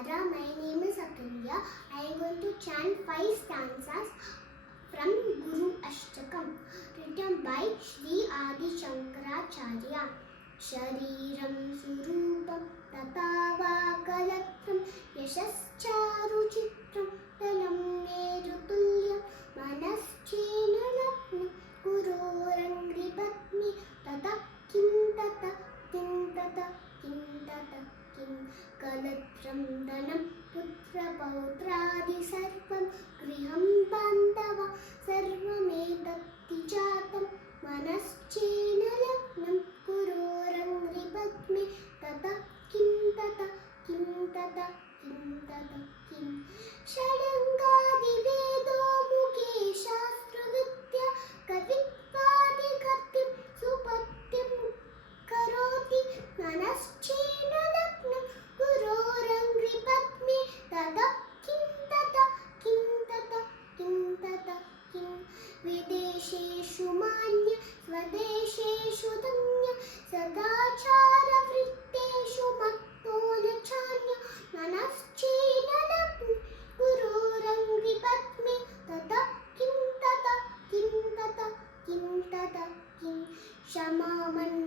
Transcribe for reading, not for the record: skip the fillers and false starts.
Namaskara. My name is Atulya. I am going to chant 5 stanzas from Guru Ashtakam, written by Sri Adi Shankaracharya. Shariram surupam tatavakalakram yashascharu chitram talam merutulyam manaschenalaknam gurorangribatmi tata kim tata kim tata kim tata kim kalatram dhanam putra pautradi sarvam griham bandava sarvametatti jatam manaschenalaknam gurorangribatmi tata kim tata kim tata kim tata kim षडङ्गादि वेदो मुखे शास्त्रविद्या कवित्वादि कर्तिं सुपत्तिं करोति मनश्चेनलग्नं गुरोरङ्घ्रिपद्मे तदा किं तता किं तता किं तता किं विदेशेषु मान्य स्वदेशेषु धन्य सदाचारवृत्तेषु मत्तो न चान्य मनश्चेनलग्नं गुरोरङ्घ्रिपद्मे तदा किं तता किं तता किं तता किं क्षमामन्